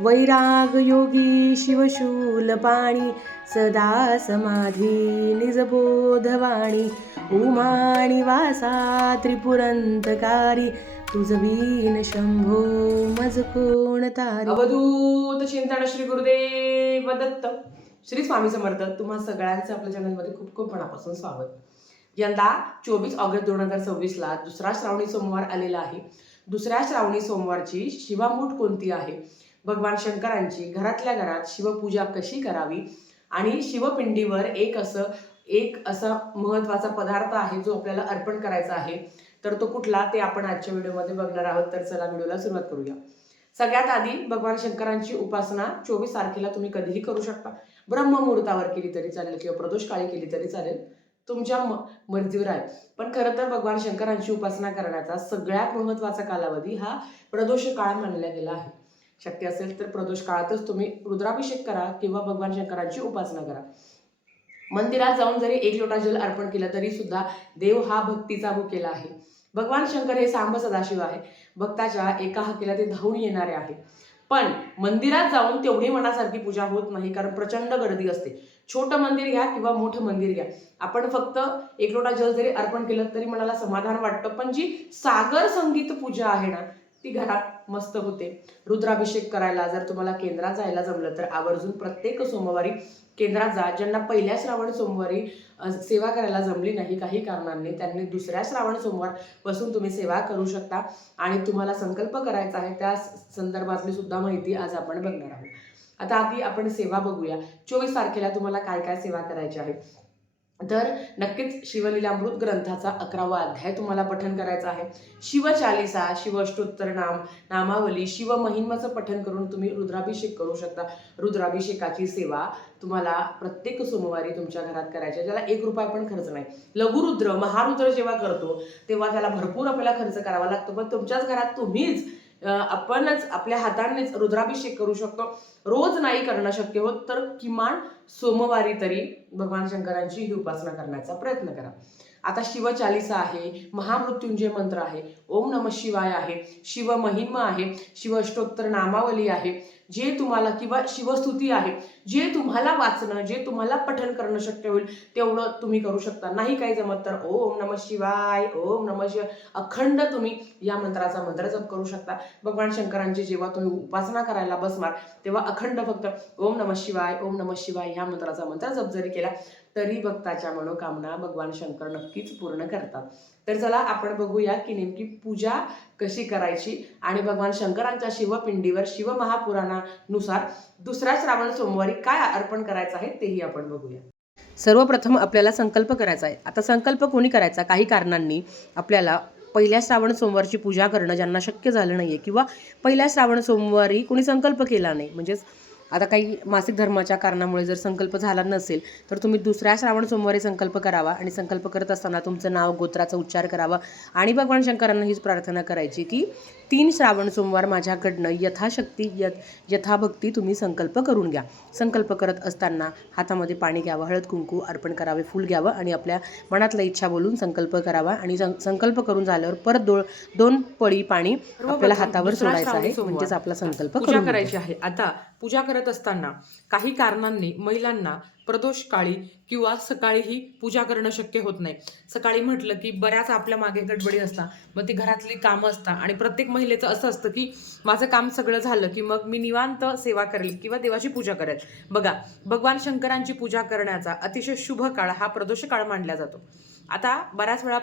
वैराग योगी शिवशूलपाणी सदा समाधी निजबोधवाणी उमाणी वासा त्रिपुरंतकारी तुझ वीन शंभो मज कोण तारी. अवधूत चिंतन श्री गुरुदेव दत्त. श्री स्वामी समर्थ. तुम्हा सगळ्यांचं आपल्या चॅनलमध्ये खूप खूप मनापासून स्वागत. यंदा 24 ऑगस्ट 2026 ला दुसरा श्रावणी सोमवार आलेला आहे. दुसऱ्या श्रावणी सोमवारची शिवामूठ कोणती आहे, भगवान शंकरांची घरातल्या घरात शिवपूजा कशी करावी आणि शिवपिंडीवर एक असा महत्वाचा पदार्थ आहे जो आपल्याला अर्पण करायचा आहे, तर तो कुठला ते आपण आजच्या व्हिडिओमध्ये बघणार आहोत. तर चला व्हिडिओला सुरुवात करूया. सगळ्यात आधी भगवान शंकरांची उपासना 24 तारखेला तुम्ही कधीही करू शकता. ब्रह्ममुहूर्तावर केली तरी चालेल किंवा प्रदोष काळी केली तरी चालेल, तुमच्या मर्जीवर आहे. पण खरं तर भगवान शंकरांची उपासना करण्याचा सगळ्यात महत्वाचा कालावधी हा प्रदोष काळ मानला गेला आहे. शक्य असेल तर प्रदोष काळातच तुम्ही रुद्राभिषेक करा किंवा भगवान शंकरांची उपासना करा. मंदिरात जाऊन जरी 1 लोटा जल अर्पण केलं तरी सुद्धा देव हा भक्तीचा भुकेला आहे. भगवान शंकर हे सांब सदाशिव आहे. भक्ताच्या एका हाकेला ते धावून येणारे आहे. पण मंदिरात जाऊन तेवढी मनासारखी पूजा होत नाही, कारण प्रचंड गर्दी असते. छोटं मंदिर घ्या किंवा मोठं मंदिर घ्या, आपण फक्त 1 लोटा जल जरी अर्पण केलं तरी मनाला समाधान वाटतं. पण जी सागर संगीत पूजा आहे ना, ती घरात मस्त होते. रुद्राभिषेक करायला जर तुम्हाला केंद्रात जायला जमलं तर आवर्जून प्रत्येक सोमवारी केंद्रात जा. ज्यांना पहिल्या श्रावण सोमवारी सेवा करायला जमली नाही काही कारणांनी, त्यांनी दुसऱ्या श्रावण सोमवार पासून तुम्ही सेवा करू शकता. आणि तुम्हाला संकल्प करायचा आहे त्या संदर्भातली सुद्धा माहिती आज आपण बघणार आहोत. आता आधी आपण सेवा बघूया. 24 तारखेला तुम्हाला काय काय सेवा करायची आहे, तर नक्कीच शिवलीलामृत ग्रंथाचा 11वा अध्याय तुम्हाला पठण करायचा आहे. शिवचालिसा, शिवअष्टोत्तर नामावली, शिवमहिम्याचं पठण करून तुम्ही रुद्राभिषेक करू शकता. रुद्राभिषेकाची सेवा तुम्हाला प्रत्येक सोमवारी तुमच्या घरात करायची, ज्याला 1 रुपया पण खर्च नाही. लघुरुद्र महारुद्र जेव्हा करतो तेव्हा त्याला भरपूर आपल्याला खर्च करावा लागतो, पण तुमच्याच घरात तुम्हीच आपणच आपल्या हातानेच रुद्राभिषेक करू शकतो. रोज नाही करणं शक्य होत तर किमान सोमवारी तरी भगवान शंकरांची ही उपासना करण्याचा प्रयत्न करा. आता शिवचालिसा आहे, महामृत्युंजय मंत्र आहे, ओम नमः शिवाय आहे, शिवमहिमा आहे, शिवअष्टोत्तर नामावली आहे, जे तुम्हाला किंवा शिवस्तुती आहे, जे तुम्हाला वाचणं, जे तुम्हाला पठण करणं शक्य होईल तेवढं तुम्ही करू शकता. नाही काही जमत तर ओम नमः शिवाय, ओम नमः शिवाय अखंड तुम्ही या मंत्राचा मंत्र जप करू शकता. भगवान शंकरांची जेव्हा तुम्ही उपासना करायला बसणार तेव्हा अखंड फक्त ओम नमः शिवाय, ओम नमः शिवाय ह्या मंत्राचा मंत्र जप जरी केला तरी भक्ताच्या मनोकामना भगवान शंकर नक्कीच पूर्ण करतात. तर चला आपण बघूया की नेमकी पूजा कशी करायची आणि भगवान शंकरांच्या शिवपिंडीवर शिवमहापुराणानुसार दुसऱ्या श्रावण सोमवारी काय अर्पण करायचं आहे तेही आपण बघूया. सर्वप्रथम आपल्याला संकल्प करायचा आहे. आता संकल्प कोणी करायचा, काही कारणांनी आपल्याला पहिल्या श्रावण सोमवारची पूजा करणं ज्यांना शक्य झालं नाहीये किंवा पहिल्या श्रावण सोमवारी कोणी संकल्प केला नाही, म्हणजेच आता काही मासिक धर्माच्या कारणामुळे जर संकल्प झाला नसेल तर तुम्ही दुसऱ्या श्रावण सोमवारी संकल्प करावा. आणि संकल्प करत असताना तुमचं नाव गोत्राचा उच्चार करावा आणि भगवान शंकरांना हीच प्रार्थना करायची की 3 श्रावण सोमवार माझ्याकडनं यथाशक्ती यथाभक्ती तुम्ही संकल्प करून घ्या. संकल्प करत असताना हातामध्ये पाणी घ्यावं, हळद कुंकू अर्पण करावे, फूल घ्यावं आणि आपल्या मनातल्या इच्छा बोलून संकल्प करावा. आणि संकल्प करून झाल्यावर परत 2 पळी पाणी आपल्याला हातावर सोडायचं आहे, म्हणजेच आपला संकल्प पूजा करायची आहे. आता पूजा करत असताना काही कारणांनी महिलांना प्रदोष काळी किंवा सकाळीही पूजा करणं शक्य होत नाही. सकाळी म्हटलं की बऱ्याच आपल्या मागे गडबडी असतात, मग ती घरातली कामं असतात आणि प्रत्येक महिलेचं असं असतं की माझं काम सगळं झालं की मग मी निवांत सेवा करेल किंवा देवाची पूजा करेल. बघा, भगवान शंकरांची पूजा करण्याचा अतिशय शुभ काळ हा प्रदोष काळ मानला जातो. आता बऱ्याच वेळा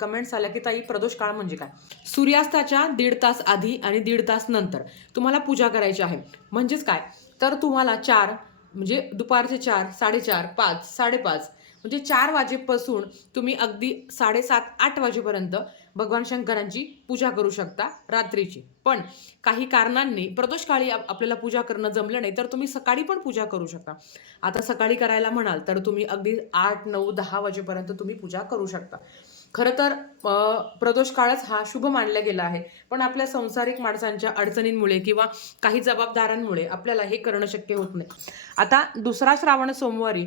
कमेंट्स आल्या की ताई प्रदोष काळ म्हणजे काय. सूर्यास्ताच्या 1.5 तास आधी आणि 1.5 तास नंतर तुम्हाला पूजा करायची आहे. म्हणजेच काय, तर तुम्हाला 4 म्हणजे दुपारचे 4, 4:30, 5, 5:30 म्हणजे 4 वाजेपासून तुम्ही अगदी 7:30, 8 वाजेपर्यंत भगवान शंकरांची पूजा करू शकता रात्रीची. पण काही कारणांनी प्रदोष काळी आपल्याला पूजा करणं जमलं नाही तर तुम्ही सकाळी पण पूजा करू शकता. आता सकाळी करायला म्हणाल तर तुम्ही अगदी 8, 9, 10 वाजेपर्यंत तुम्ही पूजा करू शकता. खरं तर प्रदोष काळच हा शुभ मानला गेला आहे, पण आपल्या संसारिक माणसांच्या अडचणींमुळे किंवा काही जबाबदाऱ्यांमुळे आपल्याला हे करणं शक्य होत नाही. आता दुसरा श्रावण सोमवारी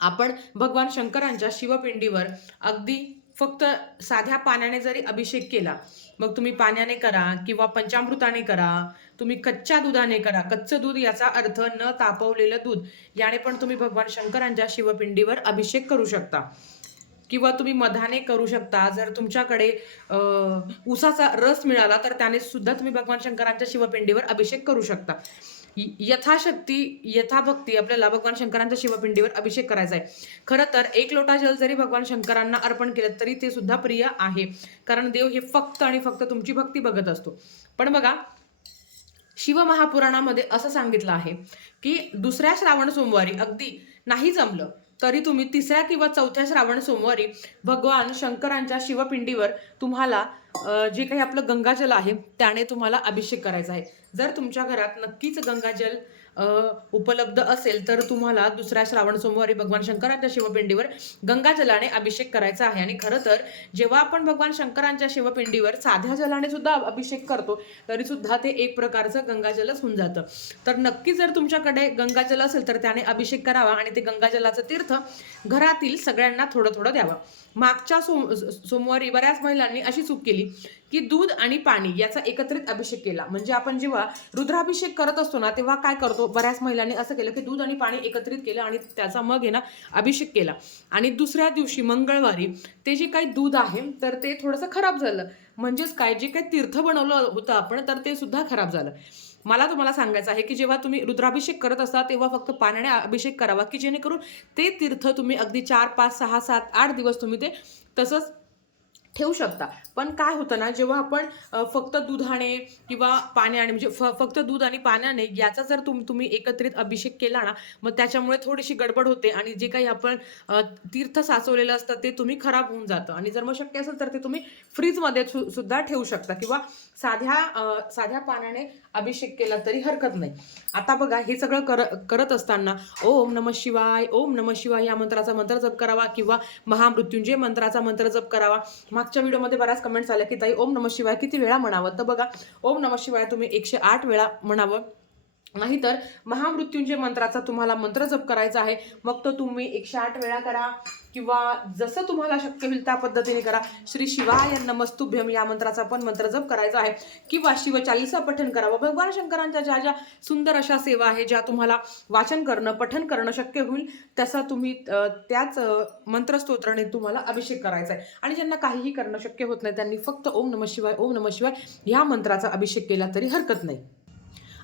आपण भगवान शंकरांच्या शिवपिंडीवर अगदी फक्त साध्या पाण्याने जरी अभिषेक केला, मग तुम्ही पाण्याने करा किंवा पंचामृताने करा, तुम्ही कच्च्या दुधाने करा. कच्चं दूध याचा अर्थ न तापवलेलं दूध, याने पण तुम्ही भगवान शंकरांच्या शिवपिंडीवर अभिषेक करू शकता. किंवा तुम्ही मधाने करू शकता. जर तुमच्याकडे उसाचा रस मिळाला तर त्याने सुद्धा तुम्ही भगवान शंकरांच्या शिवपिंडीवर अभिषेक करू शकता. यथाशक्ती यथाभक्ती आपल्याला भगवान शंकरांच्या शिवपिंडीवर अभिषेक करायचा आहे. खरं तर 1 लोटा जल जरी भगवान शंकरांना अर्पण केलं तरी ते सुद्धा प्रिय आहे, कारण देव हे फक्त आणि फक्त तुमची भक्ती बघत असतो. पण बघा, शिवमहापुराणामध्ये असं सांगितलं आहे की दुसऱ्या श्रावण सोमवारी अगदी नाही जमलं तरी तुम्ही 3ऱ्या किंवा 4थ्या श्रावण सोमवारी भगवान शंकरांच्या शिवपिंडीवर तुम्हाला जे काही आपलं गंगाजल आहे त्याने तुम्हाला अभिषेक करायचा आहे. जर तुमच्या घरात नक्कीच गंगाजल उपलब्ध असेल तर तुम्हाला 2ऱ्या श्रावण सोमवारी भगवान शंकरांच्या शिवपिंडीवर गंगाजलाने अभिषेक करायचा आहे. आणि खरं तर जेव्हा आपण भगवान शंकरांच्या शिवपिंडीवर साध्या जलाने सुद्धा अभिषेक करतो तरी सुद्धा ते एक प्रकारचं गंगाजलच होऊन जातं. तर नक्की जर तुमच्याकडे गंगाजल असेल तर त्याने अभिषेक करावा आणि ते गंगाजलाचं तीर्थ घरातील सगळ्यांना थोडं थोडं द्यावं. मागच्या सोमवारी बऱ्याच महिलांनी अशी चूक केली की दूध आणि पाणी याचा एकत्रित अभिषेक केला. म्हणजे आपण जेव्हा रुद्राभिषेक करत असतो ना तेव्हा काय करतो, बऱ्याच महिलांनी असं केलं की दूध आणि पाणी एकत्रित केलं आणि त्याचा मग आहे ना अभिषेक केला. आणि दुसऱ्या दिवशी मंगळवारी ते जे काही दूध आहे तर ते थोडंसं खराब झालं. म्हणजेच काय, जे काही तीर्थ बनवलं होतं आपण तर ते सुद्धा खराब झालं. मला तुम्हाला सांगायचं आहे की जेव्हा तुम्ही रुद्राभिषेक करत असता तेव्हा फक्त पाण्याने अभिषेक करावा, की जेणेकरून ते तीर्थ तुम्ही अगदी 4, 5, 6, 7, 8 दिवस तुम्ही ते तसंच ठेवू शकता. पण काय होतं ना, जेव्हा आपण फक्त दुधाने किंवा पाण्याने म्हणजे फक्त दूध आणि पाण्याने याचा जर तुम्ही एकत्रित अभिषेक केला ना, मग त्याच्यामुळे थोडीशी गडबड होते आणि जे काही आपण तीर्थ साचवलेलं असतं ते तुम्ही खराब होऊन जातं. आणि जर मग शक्य असेल तर ते तुम्ही फ्रीजमध्ये सुद्धा ठेवू शकता किंवा साध्या पाण्याने अभिषेक केला तरी हरकत नाही. आता बघा, हे सगळं करत असताना ओम नमः शिवाय, ओम नमः शिवाय या मंत्राचा मंत्र जप करावा किंवा महामृत्युंजय मंत्राचा मंत्र जप करावा. मागच्या व्हिडिओमध्ये बऱ्याच कमेंट्स आल्या की ताई ओम नमः शिवाय किती वेळा म्हणावं. तर बघा, ओम नमः शिवाय तुम्ही 108 वेळा म्हणावं. नाहीतर महामृत्युंजय मंत्राचा तुम्हाला मंत्र जप करायचा आहे, मग तो तुम्ही 108 वेळा करा किंवा जसं तुम्हाला शक्य होईल त्या पद्धतीने करा. श्री शिवाय नमस्तुभ्यम या मंत्राचा पण मंत्र जप करायचा आहे किंवा शिवचालीसा पठण करावं. भगवान शंकरांच्या ज्या ज्या सुंदर अशा सेवा आहे ज्या तुम्हाला वाचन करणं पठण करणं शक्य होईल तसा तुम्ही त्याच मंत्रस्तोत्राने तुम्हाला अभिषेक करायचा आहे. आणि ज्यांना काहीही करणं शक्य होत नाही त्यांनी फक्त ओम नमः शिवाय, ओम नमः शिवाय ह्या मंत्राचा अभिषेक केला तरी हरकत नाही.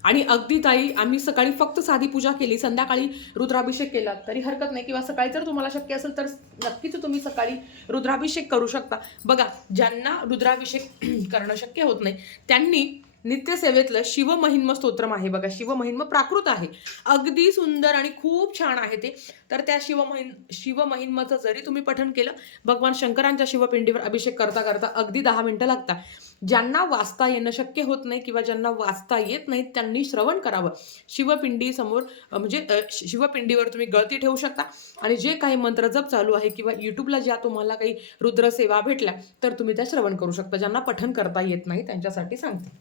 आणि अगदी ताई, आम्ही सकाळी फक्त साधी पूजा केली, संध्याकाळी रुद्राभिषेक केला तरी हरकत नाही. किंवा सकाळी जर तुम्हाला शक्य असेल तर नक्कीच तुम्ही सकाळी रुद्राभिषेक करू शकता. बघा, ज्यांना रुद्राभिषेक करणं शक्य होत नाही त्यांनी नित्यसेवेतलं शिवमहिम्न स्तोत्रम आहे बघा, शिवमहिम्न प्राकृत आहे, अगदी सुंदर आणि खूप छान आहे ते. तर त्या शिवमहिम्नचं जरी तुम्ही पठण केलं, भगवान शंकरांच्या शिवपिंडीवर अभिषेक करता करता अगदी 10 मिनिटं लागतात. ज्यांना वाचता येणं शक्य होत नाही किंवा ज्यांना वाचता येत नाही त्यांनी श्रवण करावं. शिवपिंडी समोर म्हणजे शिवपिंडीवर तुम्ही गळती ठेवू शकता आणि जे काही मंत्र जप चालू आहे किंवा युट्यूबला ज्या तुम्हाला काही रुद्रसेवा भेटल्या तर तुम्ही त्या श्रवण करू शकता. ज्यांना पठण करता येत नाही त्यांच्यासाठी सांगते.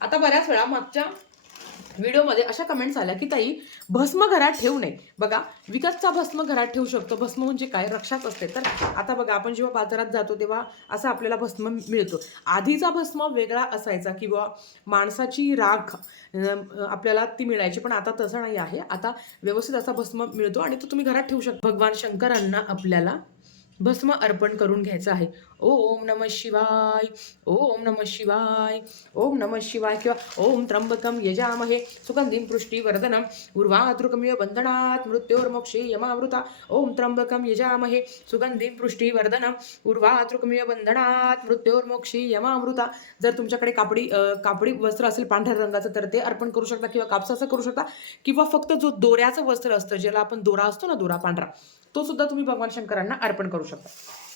आता बऱ्याच वेळा मागच्या व्हिडिओमध्ये अशा कमेंट्स आल्या की ताई भस्म घरात ठेवू नये. बघा, विकतचा भस्म घरात ठेवू शकतो. भस्म म्हणजे काय, रक्षाच असते. तर आता बघा, आपण जेव्हा बाजारात जातो तेव्हा असं आपल्याला भस्म मिळतो. आधीचा भस्म वेगळा असायचा किंवा माणसाची राख आपल्याला ती मिळायची, पण आता तसं नाही आहे. आता व्यवस्थित असा भस्म मिळतो आणि तो तुम्ही घरात ठेवू शकता. भगवान शंकरांना आपल्याला भस्म अर्पण करून घ्यायचं आहे. ओम नमः शिवाय, ओम नमः शिवाय, ओम नमः शिवाय किंवा ओम त्र्यंबकम यजामहे सुगंधिं पुष्टिवर्धनम उर्वारुकमिव बंधनात् मृत्योर्मोक्षे यमामृता. ओम त्र्यंबकम यजामहे सुगंधिं पुष्टिवर्धनम उर्वारुकमिव बंधनात् मृत्योर्मोक्षे यमामृता. जर तुमच्याकडे कापडी वस्त्र असेल पांढऱ्या रंगाचं तर ते अर्पण करू शकता किंवा कापसाचं करू शकता किंवा फक्त जो दोऱ्याचं वस्त्र असतं, ज्याला आपण दोरा असतो ना, दोरा पांढरा, तो सुद्धा तुम्ही भगवान शंकरांना अर्पण करू शकता.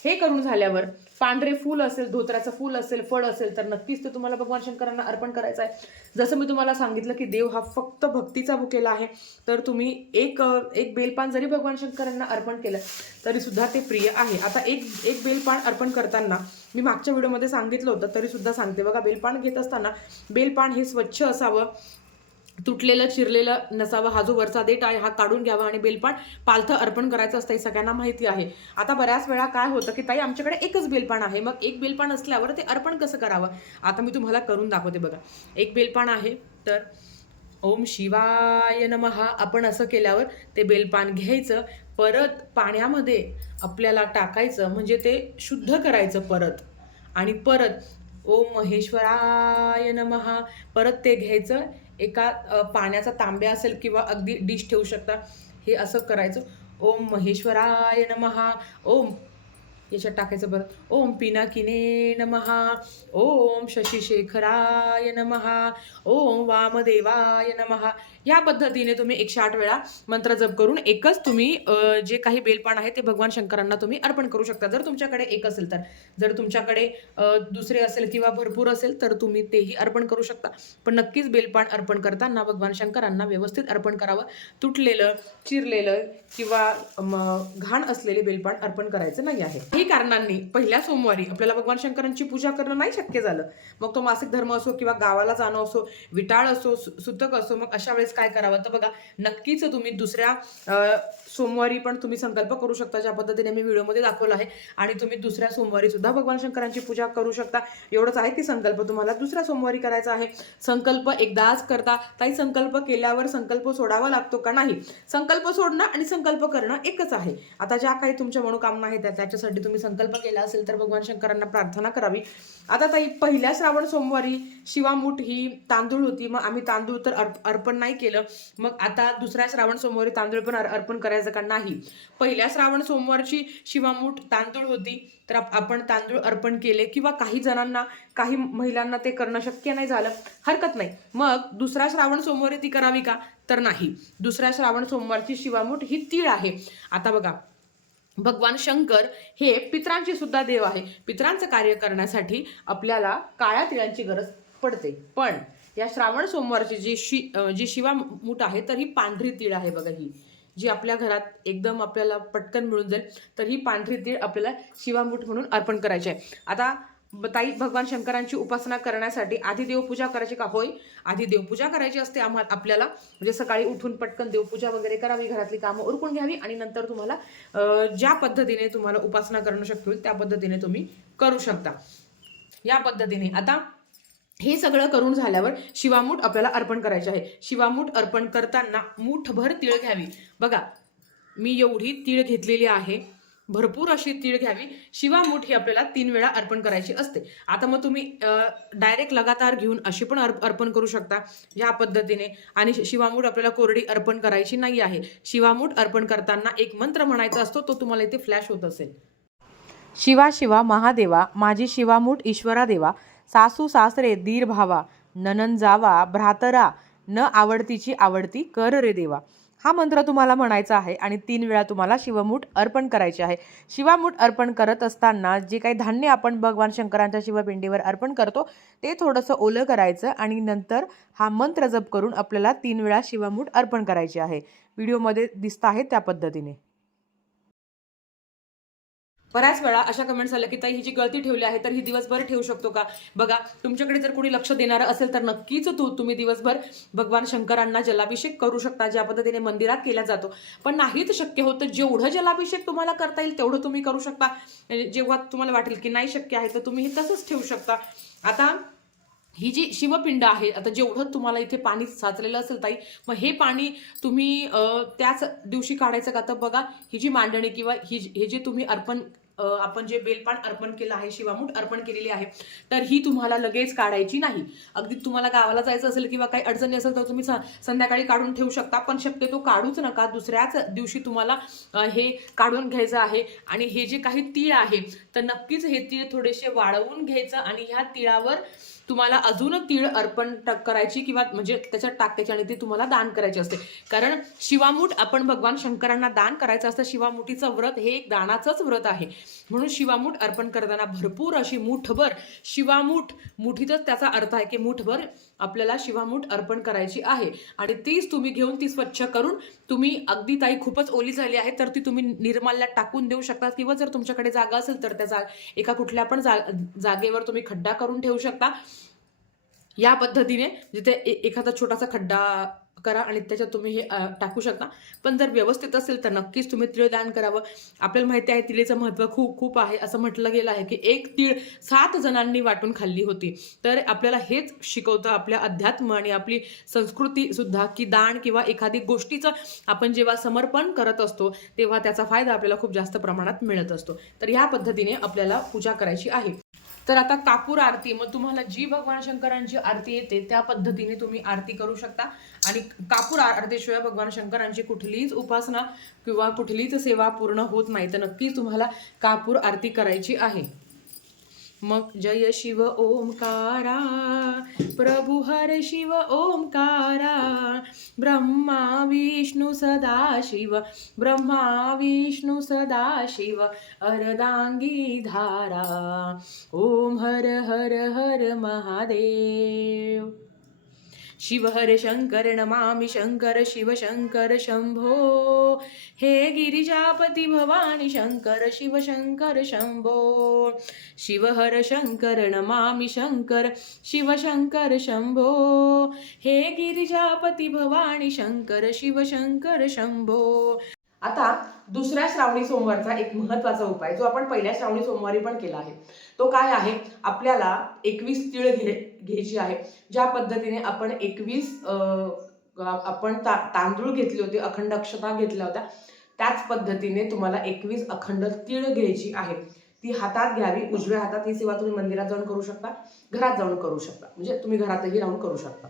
हे करून झाल्यावर पांढरे फूल असेल, धोत्राचं फूल असेल, फळ असेल तर नक्कीच ते तुम्हाला भगवान शंकरांना अर्पण करायचं आहे. जसं मी तुम्हाला सांगितलं की देव हा फक्त भक्तीचा भुकेला आहे, तर तुम्ही एक बेलपान जरी भगवान शंकरांना अर्पण केलं तरी सुद्धा ते प्रिय आहे. आता एक बेलपान अर्पण करताना मी मागच्या व्हिडिओमध्ये सांगितलं होतं तरी सुद्धा सांगते. बघा, बेलपान घेत असताना बेलपान हे स्वच्छ असावं, तुटलेलं चिरलेलं नसावं, हा जो वरचा देठ आहे हा काढून घ्यावा आणि बेलपान पालथं अर्पण करायचं असतं, हे सगळ्यांना माहिती आहे. आता बऱ्याच वेळा काय होतं की ताई आमच्याकडे एकच बेलपान आहे, मग एक बेलपान असल्यावर ते अर्पण कसं करावं? आता मी तुम्हाला करून दाखवते बघा. एक बेलपान आहे, तर ओम शिवाय नमः आपण असं केल्यावर ते बेलपान घ्यायचं, परत पाण्यामध्ये आपल्याला टाकायचं, म्हणजे ते शुद्ध करायचं परत. आणि परत ओम महेश्वराय नमः परत ते घ्यायचं, एका पाण्याचा तांब्या असेल किंवा अगदी डिश ठेवू शकता. हे असं करायचं. ओम महेश्वराय नमः ओम याच्यात टाकायचं परत ओम पिनाकिने नमः ओम शशिशेखराय नमः ओम वामदेवाय नमः. या पद्धतीने तुम्ही 108 वेळा मंत्र जप करून एकच तुम्ही जे काही बेलपान आहे ते भगवान शंकरांना तुम्ही अर्पण करू शकता, जर तुमच्याकडे एक असेल तर. जर तुमच्याकडे दुसरे असेल किंवा भरपूर असेल तर तुम्ही तेही अर्पण करू शकता. पण नक्कीच बेलपान अर्पण करताना भगवान शंकरांना व्यवस्थित अर्पण करावं. तुटलेलं, चिरलेलं किंवा घाण असलेले बेलपान अर्पण करायचं नाही आहे. काही कारणांनी पहिल्या सोमवारी आपल्याला भगवान शंकरांची पूजा करणं नाही शक्य झालं, मग तो मासिक धर्म असो किंवा गावाला जाणं असो, विटाळ असो, सुतक असो, मग अशा वेळेस काय करावं? तर बघा, नक्कीच तुम्ही दुसऱ्या सोमवारी पण तुम्ही संकल्प करू शकता, ज्या पद्धतीने मी व्हिडिओमध्ये दाखवलं आहे. आणि तुम्ही दुसऱ्या सोमवारी सुद्धा भगवान शंकरांची पूजा करू शकता. एवढंच आहे की संकल्प तुम्हाला दुसऱ्या सोमवारी करायचा आहे. संकल्प एकदाच करता. ताई संकल्प केल्यावर संकल्प सोडावा लागतो का? नाही. संकल्प सोडणं आणि संकल्प करणं एकच आहे. आता ज्या काही तुमच्या मनोकामना आहेत त्याच्यासाठी तुम्ही संकल्प केला असेल तर भगवान शंकरांना प्रार्थना करावी. आता ताई पहिल्या श्रावण सोमवारी शिवामूठ ही तांदूळ होती, मग आम्ही तांदूळ तर अर्पण नाही केलं, मग आता दुसऱ्या श्रावण सोमवारी तांदूळ पण अर्पण करायचं का? नाही. पहिल्या श्रावण सोमवारची शिवामूठ तांदूळ होती, तर आपण तांदूळ अर्पण केले, किंवा काही जणांना, काही महिलांना ते करणं शक्य नाही झालं, हरकत नाही. मग दुसऱ्या श्रावण सोमवारी ती करावी का? तर नाही. दुसऱ्या श्रावण सोमवारची शिवामूठ ही तीळ आहे. आता बघा, भगवान शंकर हे पितरांचे सुद्धा देव आहे. पितरांचं कार्य करण्यासाठी आपल्याला काळ्या तिळांची गरज पडते. पण या श्रावण सोमवारची जी शिवामूठ आहे, तर ही पांढरी तीळ आहे बघा. ही जी आपल्या घरात एकदम आपल्याला पटकन मिळून जाईल, तर ही पांढरी तीळ आपल्याला शिवामूठ म्हणून अर्पण करायची आहे. आता ताई, भगवान शंकरांची उपासना करण्यासाठी आधी देवपूजा करायची का? होय, आधी देवपूजा करायची असते आपल्याला. म्हणजे सकाळी उठून पटकन देवपूजा वगैरे करावी, घरातली कामं उरकून घ्यावी, आणि नंतर तुम्हाला ज्या पद्धतीने तुम्हाला उपासना करणं शक्य होईल त्या पद्धतीने तुम्ही करू शकता. या पद्धतीने आता हे सगळं करून झाल्यावर शिवामूठ आपल्याला अर्पण करायचे आहे. शिवामूठ अर्पण करताना मूठभर तीळ घ्यावी. बघा, मी एवढी तीळ घेतलेली आहे, भरपूर अशी तीळ घ्यावी. शिवामूठ ही आपल्याला 3 वेळा अर्पण करायची असते. आता मग तुम्ही डायरेक्ट लगातार घेऊन अशी पण अर्पण करू शकता या पद्धतीने. आणि शिवामूठ आपल्याला कोरडी अर्पण करायची नाही आहे. शिवामूठ अर्पण करताना एक मंत्र म्हणायचा असतो, तो तुम्हाला इथे फ्लॅश होत असेल. शिवा शिवा महादेवा, माझी शिवामूठ ईश्वरा देवा, सासू सासरे दीर भावा, ननन जावा भ्रातरा, न आवडतीची आवडती कर रे देवा. हा मंत्र तुम्हाला म्हणायचा आहे आणि 3 वेळा तुम्हाला शिवमूठ अर्पण करायचे आहे. शिवामूठ अर्पण करत असताना जे काही धान्य आपण भगवान शंकरांच्या शिवपिंडीवर अर्पण करतो ते थोडंसं ओलं करायचं आणि नंतर हा मंत्र जप करून आपल्याला 3 वेळा शिवमूठ अर्पण करायचे आहे. व्हिडिओमध्ये दिसत आहे त्या पद्धतीने. बऱ्याच वेळा अशा कमेंट्स आल्या की ताई, ही जी गळती ठेवली आहे तर ही दिवसभर ठेवू शकतो का? बघा, तुमच्याकडे जर कोणी लक्ष देणारं असेल तर नक्कीच तुम्ही दिवसभर भगवान शंकरांना जलाभिषेक करू शकता, ज्या पद्धतीने मंदिरात केला जातो. पण नाहीच शक्य होतं, जेवढं जलाभिषेक तुम्हाला करता येईल तेवढं तुम्ही करू शकता. जेव्हा तुम्हाला वाटेल की नाही शक्य आहे तर तुम्ही हे तसंच ठेवू शकता. आता ही जी शिवपिंड आहे, आता जेवढं तुम्हाला इथे पाणी साचलेलं असेल ताई, मग हे पाणी तुम्ही त्याच दिवशी काढायचं का? तर बघा, ही जी मांडणी किंवा हे जे तुम्ही आपण जे बेलपान अर्पण केलं आहे, शिवामूठ अर्पण केलेली आहे, तर ही तुम्हाला लगेच काढायची नाही. अगदी तुम्हाला गावाला जायचं असेल किंवा काही अडचणी असेल तर तुम्ही संध्याकाळी काढून ठेवू शकता, पण शक्यतो काढूच नका. दुसऱ्याच दिवशी तुम्हाला हे काढून घ्यायचं आहे. आणि हे जे काही तीळ आहे तर नक्कीच हे तीळ थोडेसे वाळवून घ्यायचं आणि ह्या तिळावर तुम्हाला अजून तीळ अर्पण करायची किंवा म्हणजे त्याच्यात टाकायची आणि ती तुम्हाला दान करायची असते. कारण शिवामूठ आपण भगवान शंकरांना दान करायचं असतं. शिवामुठीचं व्रत हे एक दानाचंच व्रत आहे. म्हणून शिवामूठ अर्पण करताना भरपूर अशी मूठभर शिवामूठ, मुठीतच त्याचा अर्थ आहे की मूठभर आपल्याला शिवामूठ अर्पण करायची आहे. आणि तीच तुम्ही घेऊन ती स्वच्छ करून तुम्ही अगदी ताई खूपच ओली झाली आहे तर ती तुम्ही निर्माल्यात टाकून देऊ शकता, किंवा जर तुमच्याकडे जागा असेल तर त्या एका कुठल्या पण जागेवर तुम्ही खड्डा करून ठेवू शकता. या पद्धतीने जिथे एखादा छोटासा खड्डा करा आणि त्याच्यात तुम्ही हे टाकू शकता. पण जर व्यवस्थित असेल तर नक्कीच तुम्ही तीळ दान करावं. आपल्याला माहिती आहे तिळेचं महत्त्व खूप खूप आहे. असं म्हटलं गेलं आहे की एक तीळ 7 जणांनी वाटून खाल्ली होती. तर आपल्याला हेच शिकवतं आपल्या अध्यात्म आणि आपली संस्कृती सुद्धा, की दान किंवा एखादी गोष्टीचं आपण जेव्हा समर्पण करत असतो तेव्हा त्याचा फायदा आपल्याला खूप जास्त प्रमाणात मिळत असतो. तर ह्या पद्धतीने आपल्याला पूजा करायची आहे. तर आता कापूर आरती, मग तुम्हाला जी भगवान शंकरांची आरती येते त्या पद्धतीने तुम्ही आरती करू शकता. आणि कापूर आरतीशिवाय भगवान शंकरांची कुठलीच उपासना किंवा कुठलीच सेवा पूर्ण होत नाही. तर नक्कीच तुम्हाला कापूर आरती करायची आहे. मग जय शिव ओमकारा, प्रभु हर शिव ओमकारा, ब्रह्मा विष्णु सदाशिव, ब्रह्मा विष्णु सदाशिव, अर्धांगी धारा, ओम हर हर हर महादेव. शिव हर शंकर नमामि शंकर शिव शंकर शंभो, हे गिरिजापती भवानी शंकर शिव शंकर शंभो. शिव हर शंकर नमामि शंकर शिव शंकर शंभो, हे गिरिजापती भवानी शंकर शिव शंकर शंभो. आता दुसऱ्या श्रावणी सोमवारचा एक महत्त्वाचा उपाय जो आपण पहिल्या श्रावणी सोमवारी पण केला आहे, तो काय आहे? आपल्याला 21 तीळ घ्यायची आहे. ज्या पद्धतीने आपण 21 आपण तांदूळ घेतले होते, अखंड अक्षता घेतल्या होत्या, त्याच पद्धतीने तुम्हाला 21 अखंड तीळ घ्यायची आहे. ती हातात घ्यावी. उजव्या हातात. ही सेवा तुम्ही मंदिरात जाऊन करू शकता, घरात जाऊन करू शकता, म्हणजे तुम्ही घरातही राहून करू शकता.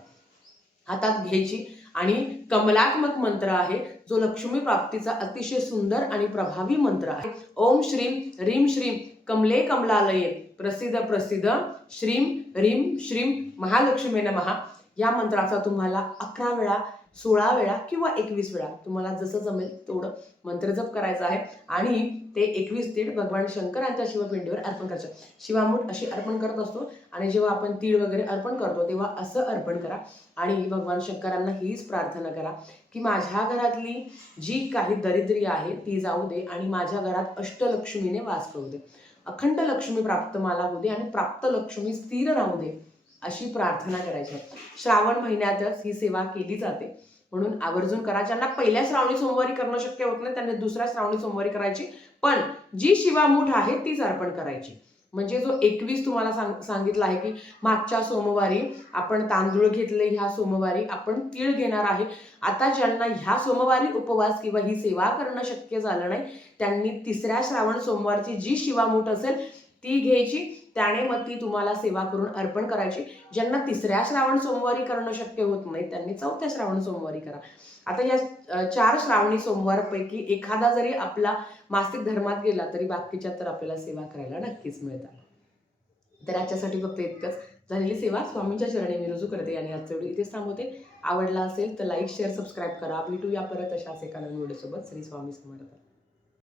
हातात घ्यायची आणि कमलात्मक मंत्र आहे जो लक्ष्मी प्राप्तीचा अतिशय सुंदर आणि प्रभावी मंत्र आहे. ओम श्रीम ह्रीम श्रीम कमले कमलालये प्रसिद्ध प्रसिद्ध श्रीम ह्रीम श्रीम महालक्ष्मी नमः. या मंत्राचा तुम्हाला 11 वेळा, 16 वेळा किंवा 21 वेळा तुम्हाला जसं जमेल तेवढं मंत्रजप करायचं आहे. आणि ते 21 तीळ भगवान शंकरांच्या शिवपिंडीवर अर्पण करायचं. शिवामूठ अशी अर्पण करत असतो आणि जेव्हा आपण तीळ वगैरे अर्पण करतो तेव्हा असं अर्पण करा आणि भगवान शंकरांना हीच प्रार्थना करा की माझ्या घरातली जी काही दरिद्री आहे ती जाऊ दे आणि माझ्या घरात अष्टलक्ष्मीने वास करू दे, अखंड लक्ष्मी प्राप्त मला होऊ दे आणि प्राप्त लक्ष्मी स्थिर राहू दे, अशी प्रार्थना करायची. श्रावण महिन्यातच ही सेवा केली जाते, म्हणून आवर्जून करा. ज्यांना पहिल्या श्रावणी सोमवारी करणं शक्य होत नाही त्यांनी दुसऱ्या श्रावणी सोमवारी करायची, पण जी शिवामूठ आहे तीच अर्पण करायची. म्हणजे जो 21 तुम्हाला सांगितलं आहे की मागच्या सोमवारी आपण तांदूळ घेतले, ह्या सोमवारी आपण तीळ घेणार आहे. आता ज्यांना ह्या सोमवारी उपवास किंवा ही सेवा करणं शक्य झालं नाही त्यांनी तिसऱ्या श्रावण सोमवारची जी शिवामूठ असेल ती घ्यायची, त्याने मग ती तुम्हाला सेवा करून अर्पण करायची. ज्यांना तिसऱ्या श्रावण सोमवारी करणं शक्य होत नाही त्यांनी चौथ्या श्रावण सोमवारी करा. आता या 4 श्रावणी सोमवारपैकी एखादा जरी आपला मासिक धर्मात गेला तरी बाकीच्या तर आपल्याला सेवा करायला नक्कीच मिळतात. तर आजच्यासाठी फक्त इतकंच. झालेली सेवा स्वामींच्या चरणी मी रुजू करते आणि आजचा व्हिडिओ इथेच थांबवते. आवडला असेल तर लाईक शेअर सबस्क्राईब करा. भेटूया परत अशाच एका नवीन व्हिडिओसोबत. श्री स्वामी समर्थ.